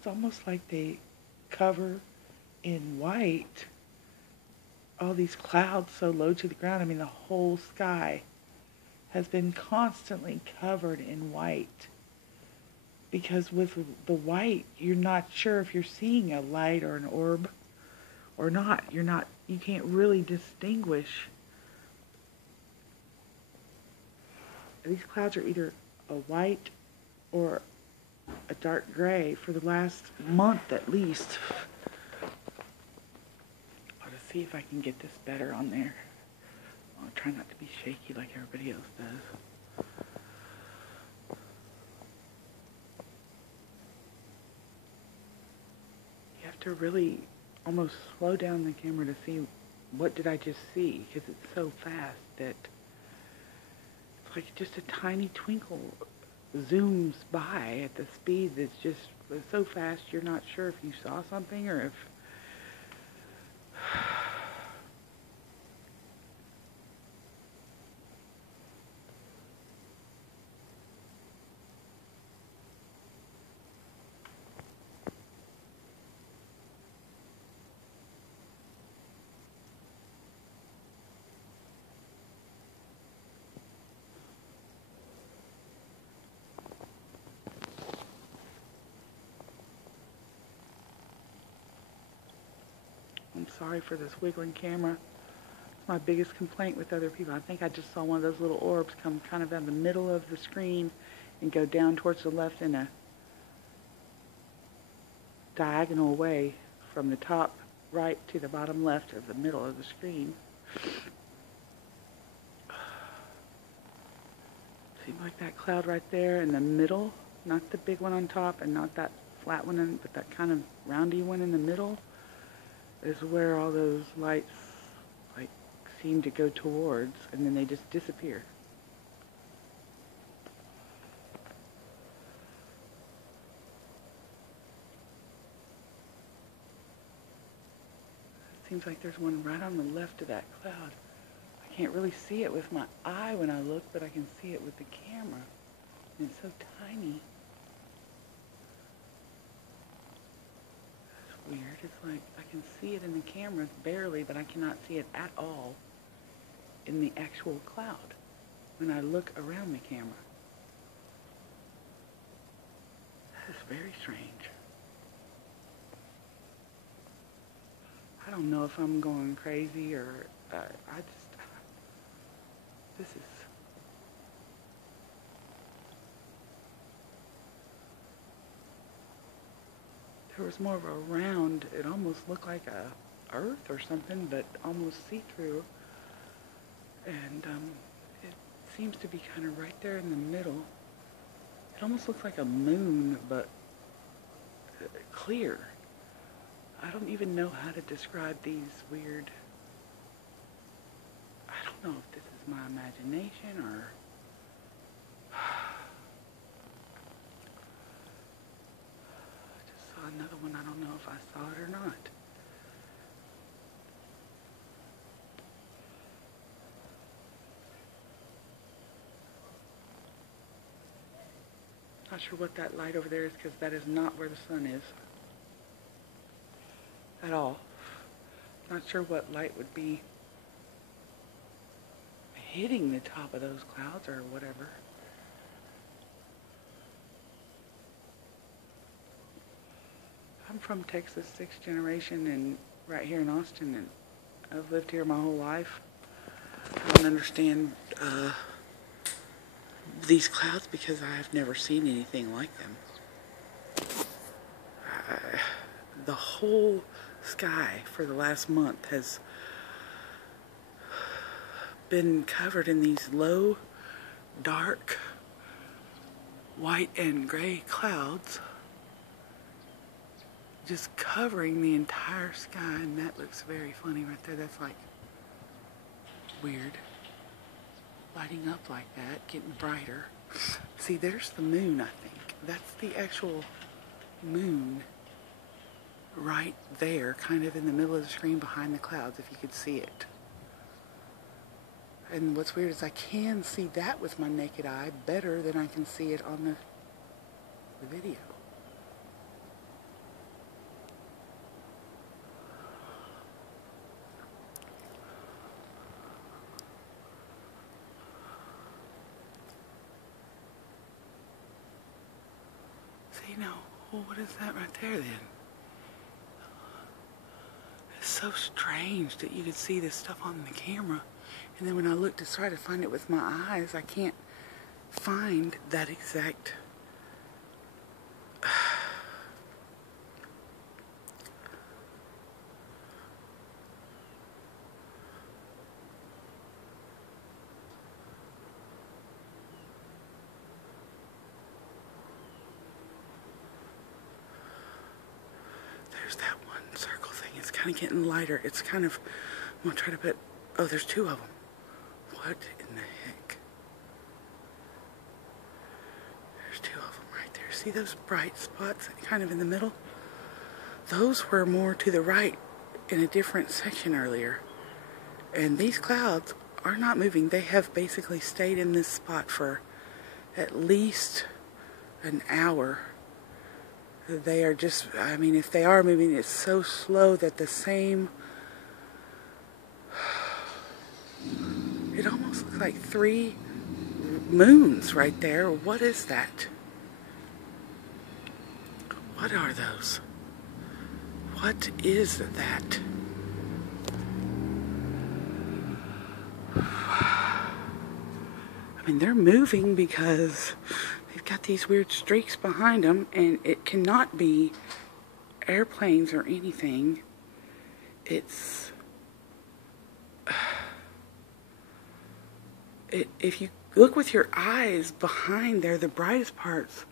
It's almost like they cover in white all these clouds so low to the ground. I mean, the whole sky has been constantly covered in white. Because with the white, you're not sure if you're seeing a light or an orb or not. You can't really distinguish. These clouds are either a white or a dark gray for the last month at least. I'll just see if I can get this better on there. I'll try not to be shaky like everybody else does. You have to really almost slow down the camera to see what did I just see, because it's so fast that it's like just a tiny twinkle zooms by at the speed that's just so fast you're not sure if you saw something or if I'm sorry for this wiggling camera. It's my biggest complaint with other people. I think I just saw one of those little orbs come kind of out of the middle of the screen and go down towards the left in a diagonal way from the top right to the bottom left of the middle of the screen. Seems like that cloud right there in the middle, not the big one on top and not that flat one, but that kind of roundy one in the middle, is where all those lights like seem to go towards, and then they just disappear. It seems like there's one right on the left of that cloud. I can't really see it with my eye when I look, but I can see it with the camera. And it's so tiny. Weird. It's like I can see it in the camera barely, but I cannot see it at all in the actual cloud when I look around the camera. That is very strange. I don't know if I'm going crazy or this is there was more of a round, it almost looked like a earth or something, but almost see-through. And it seems to be kind of right there in the middle. It almost looks like a moon, but clear. I don't even know how to describe these weird... I don't know if this is my imagination or... Another one, I don't know if I saw it or not. Not sure what that light over there is, because that is not where the sun is. At all. Not sure what light would be hitting the top of those clouds or whatever. I'm from Texas, 6th generation, and right here in Austin, and I've lived here my whole life. I don't understand these clouds because I've never seen anything like them. The whole sky for the last month has been covered in these low, dark, white and gray clouds, just covering the entire sky, and that looks very funny right there. That's like weird. Lighting up like that, getting brighter. See, there's the moon, I think. That's the actual moon right there, kind of in the middle of the screen behind the clouds, if you could see it. And what's weird is I can see that with my naked eye better than I can see it on the video. See now, well, what is that right there then? It's so strange that you could see this stuff on the camera, and then when I look to try to find it with my eyes, I can't find that exact there's that one circle thing. It's kind of getting lighter. It's kind of, I'm gonna try to put, oh, there's two of them. What in the heck? There's two of them right there. See those bright spots kind of in the middle? Those were more to the right in a different section earlier. And these clouds are not moving. They have basically stayed in this spot for at least an hour. They are just, I mean, if they are moving, it's so slow that the same, it almost looks like 3 moons right there. What is that? What are those? What is that? I mean, they're moving because they've got these weird streaks behind them, and it cannot be airplanes or anything. It's... if you look with your eyes behind there, the brightest parts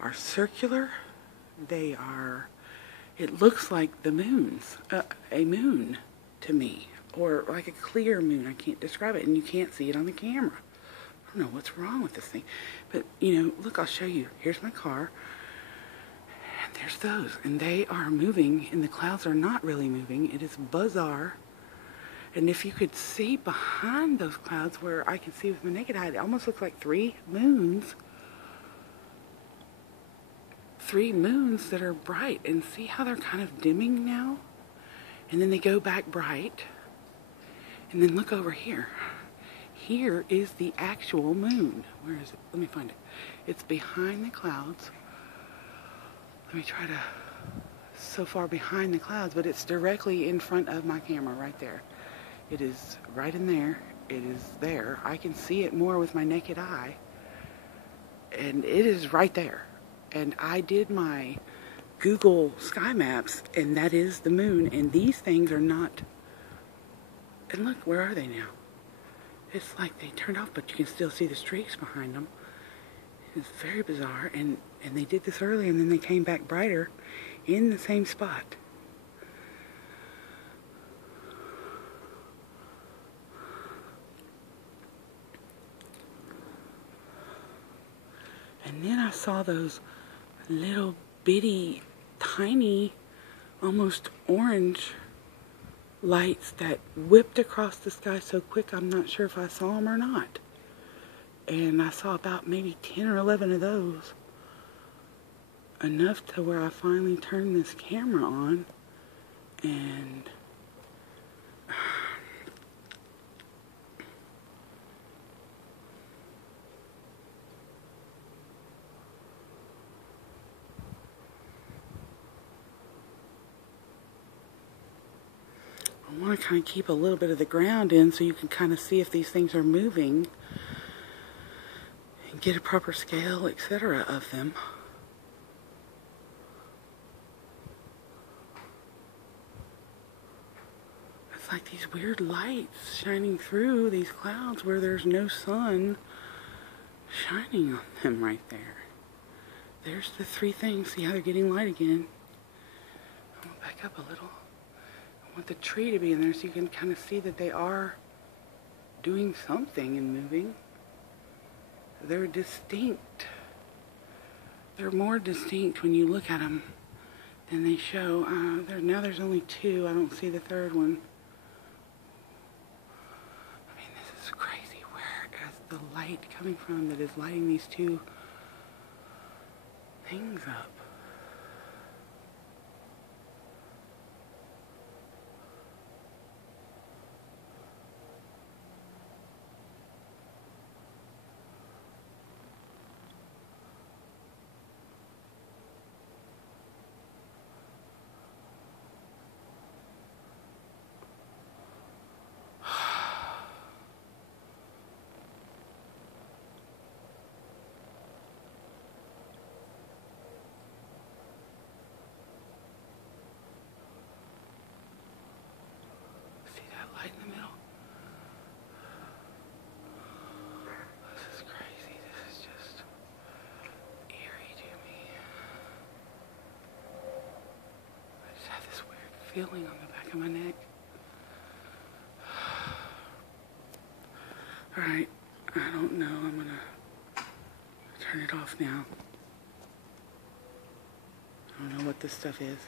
are circular. They are... it looks like the moons. A moon to me. Or like a clear moon. I can't describe it, and you can't see it on the camera. I don't know what's wrong with this thing. But, you know, look, I'll show you. Here's my car. And there's those. And they are moving, and the clouds are not really moving. It is bizarre. And if you could see behind those clouds where I can see with my naked eye, it almost looks like 3 moons. 3 moons that are bright. And see how they're kind of dimming now? And then they go back bright. And then look over here. Here is the actual moon. Where is it? Let me find it. It's behind the clouds. Let me try to... so far behind the clouds, but it's directly in front of my camera right there. It is right in there. It is there. I can see it more with my naked eye. And it is right there. And I did my Google sky maps, and that is the moon. And these things are not... and look, where are they now? It's like they turned off, but you can still see the streaks behind them. It's very bizarre, and they did this early, and then they came back brighter in the same spot. And then I saw those little bitty, tiny, almost orange lights that whipped across the sky so quick I'm not sure if I saw them or not. And I saw about maybe 10 or 11 of those. Enough to where I finally turned this camera on, and I want to kind of keep a little bit of the ground in so you can kind of see if these things are moving and get a proper scale, etc. of them. It's like these weird lights shining through these clouds where there's no sun shining on them right there. There's the 3 things. See how they're getting light again? I'm going to back up a little. I want the tree to be in there so you can kind of see that they are doing something and moving. They're distinct. They're more distinct when you look at them than they show. Now there's only 2. I don't see the 3rd one. I mean, this is crazy. Where is the light coming from that is lighting these 2 things up? feeling on the back of my neck. Alright, I don't know. I'm gonna turn it off now. I don't know what this stuff is.